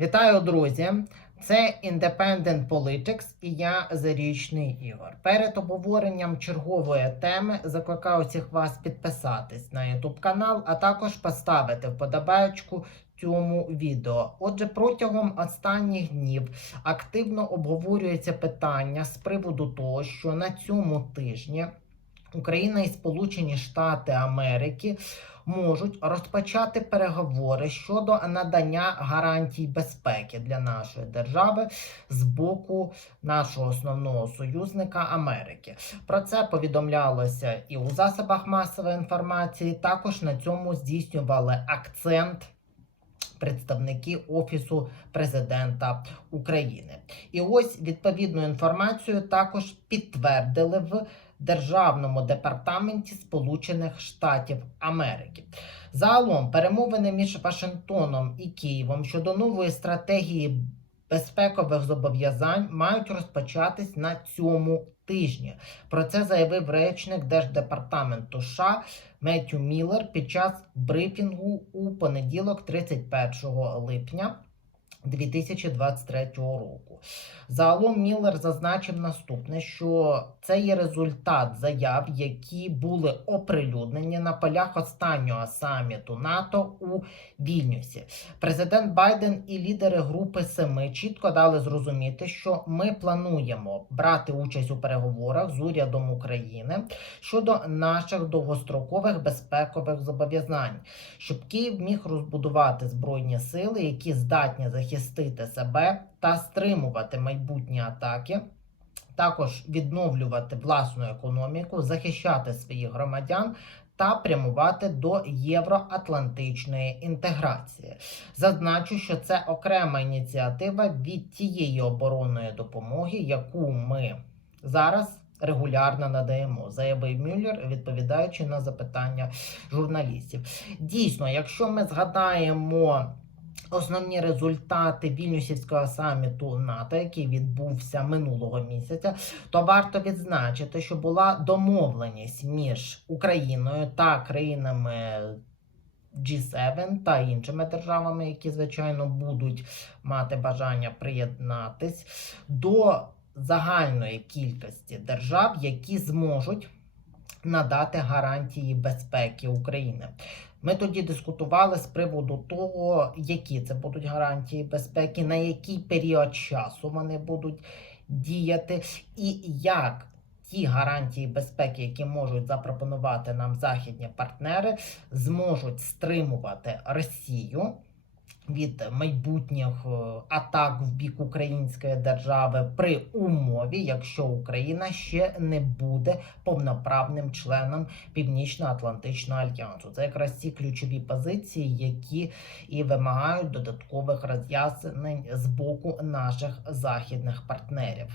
Вітаю, друзі! Це Independent Politics і я Зарічний Ігор. Перед обговоренням чергової теми закликаю всіх вас підписатись на YouTube канал, а також поставити вподобаєчку цьому відео. Отже, протягом останніх днів активно обговорюється питання з приводу того, що на цьому тижні Україна і Сполучені Штати Америки можуть розпочати переговори щодо надання гарантій безпеки для нашої держави з боку нашого основного союзника Америки. Про це повідомлялося і у засобах масової інформації. Також на цьому здійснювали акцент. Представники Офісу президента України, і ось відповідну інформацію також підтвердили в Державному департаменті Сполучених Штатів Америки. Загалом перемовини між Вашингтоном і Києвом щодо нової стратегії безпекових зобов'язань мають розпочатись на цьому тижні. Про це заявив речник Держдепартаменту США Меттю Міллер під час брифінгу у понеділок, 31 липня. 2023 року. Загалом Міллер зазначив наступне, що це є результат заяв, які були оприлюднені на полях останнього саміту НАТО у Вільнюсі. Президент Байден і лідери Групи Семи чітко дали зрозуміти, що ми плануємо брати участь у переговорах з урядом України щодо наших довгострокових безпекових зобов'язань, щоб Київ міг розбудувати збройні сили, які здатні захистити себе та стримувати майбутні атаки. Також відновлювати власну економіку, захищати своїх громадян та прямувати до євроатлантичної інтеграції. Зазначу, що це окрема ініціатива від тієї оборонної допомоги, яку ми зараз. Регулярно надаємо, заявив Мюллер, відповідаючи на запитання журналістів. Дійсно, якщо ми згадаємо основні результати Вільнюсівського саміту НАТО, який відбувся минулого місяця, то варто відзначити, що була домовленість між Україною та країнами. G7 та іншими державами, які звичайно будуть мати бажання приєднатись до загальної кількості держав, які зможуть надати гарантії безпеки України. Ми тоді дискутували з приводу того, які це будуть гарантії безпеки, на який період часу вони будуть діяти, і як ті гарантії безпеки, які можуть запропонувати нам західні партнери, зможуть стримувати Росію. Від майбутніх е, атак в бік української держави при умові, якщо Україна ще не буде повноправним членом Північно-Атлантичного альянсу, це якраз ці ключові позиції, які і вимагають додаткових роз'яснень з боку наших західних партнерів.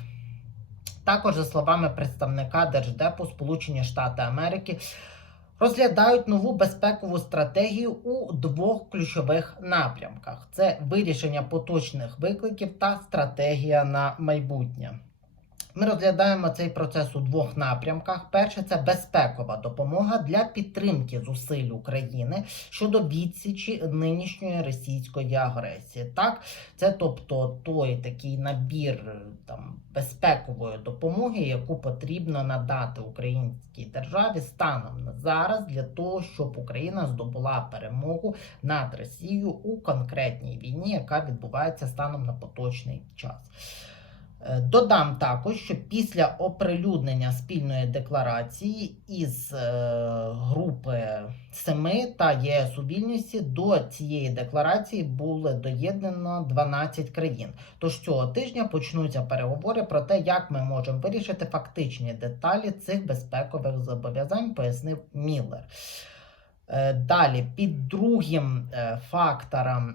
Також, за словами представника Держдепу Сполучені Штати Америки розглядають нову безпекову стратегію у двох ключових напрямках: це вирішення поточних викликів та стратегія на майбутнє. Ми розглядаємо цей процес у двох напрямках. Перше це безпекова допомога для підтримки зусиль України щодо відсічі нинішньої російської агресії. Так, це тобто той такий набір там безпекової допомоги, яку потрібно надати українській державі станом на зараз для того, щоб Україна здобула перемогу над Росією у конкретній війні, яка відбувається станом на поточний час. Е, Додам також, що після оприлюднення спільної декларації із е, групи Семи та ЄС у Вільнюсі до цієї декларації було доєднано 12 країн. Тож цього тижня почнуться переговори про те, як ми можемо вирішити фактичні деталі цих безпекових зобов'язань, пояснив Міллер. Е, Далі, під другим фактором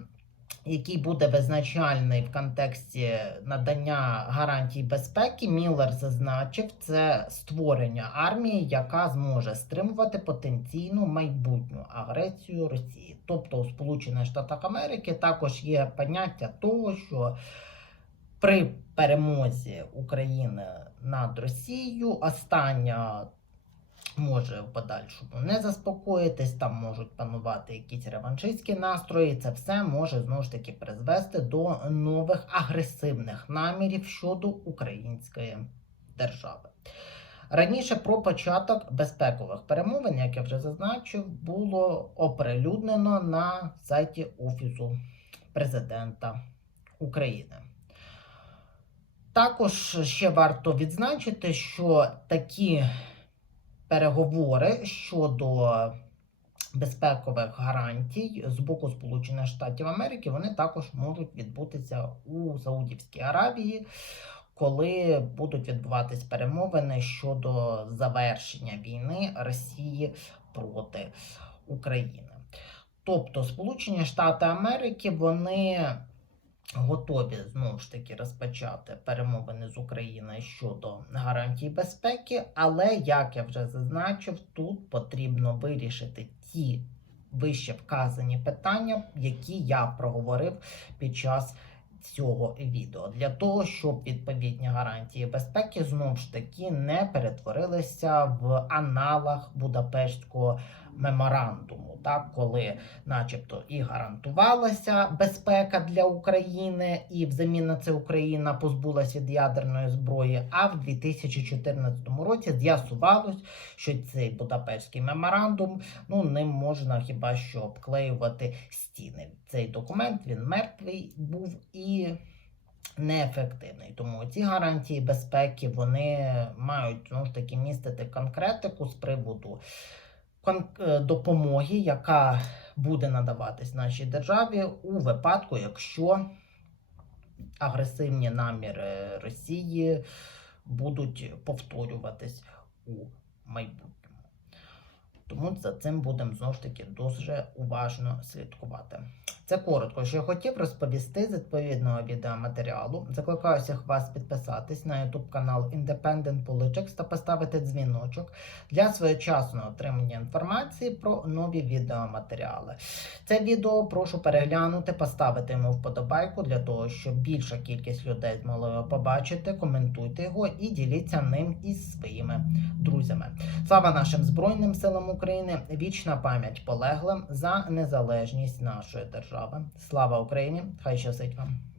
який буде визначальний в контексті надання гарантій безпеки, Міллер зазначив, це створення армії, яка зможе стримувати потенційну майбутню агресію Росії. Тобто у Сполучених Штатах Америки також є поняття того, що при перемозі України над Росією остання може в подальшому не заспокоїтись, там можуть панувати якісь реваншистські настрої. Це все може знову ж таки призвести до нових агресивних намірів щодо української держави. Раніше про початок безпекових перемовин, як я вже зазначив, було оприлюднено на сайті Офісу президента України. Також ще варто відзначити, що такі переговори щодо безпекових гарантій з боку Сполучених Штатів Америки вони також можуть відбутися у Саудівській Аравії, коли будуть відбуватись перемовини щодо завершення війни Росії проти України. Тобто Сполучені Штати Америки вони готові знову ж таки розпочати перемовини з Україною щодо гарантій безпеки, але як я вже зазначив, тут потрібно вирішити ті вище вказані питання, які я проговорив під час цього відео, для того, щоб відповідні гарантії безпеки знову ж таки не перетворилися в аналог Будапештського меморандуму, так коли, начебто, і гарантувалася безпека для України, і взамін на це Україна позбулась від ядерної зброї. А в 2014 році з'ясувалось, що цей Будапештський меморандум ну ним можна хіба що обклеювати стіни. Цей документ він мертвий був і. Неефективний, тому ці гарантії безпеки вони мають ну ж таки містити конкретику з приводу допомоги, яка буде надаватись нашій державі у випадку, якщо агресивні наміри Росії будуть повторюватись у майбутньому. Тому за цим будемо знову ж таки дуже уважно слідкувати. Це коротко, що я хотів розповісти з відповідного відеоматеріалу. Закликаю всіх вас підписатись на YouTube канал Independent Politics та поставити дзвіночок для своєчасного отримання інформації про нові відеоматеріали. Це відео прошу переглянути, поставити йому вподобайку для того, щоб більша кількість людей змогла його побачити. Коментуйте його і діліться ним із своїми друзями. Слава нашим Збройним силам України! Вічна пам'ять полеглим за незалежність нашої держави. Слава Україні! Хай щастить вам!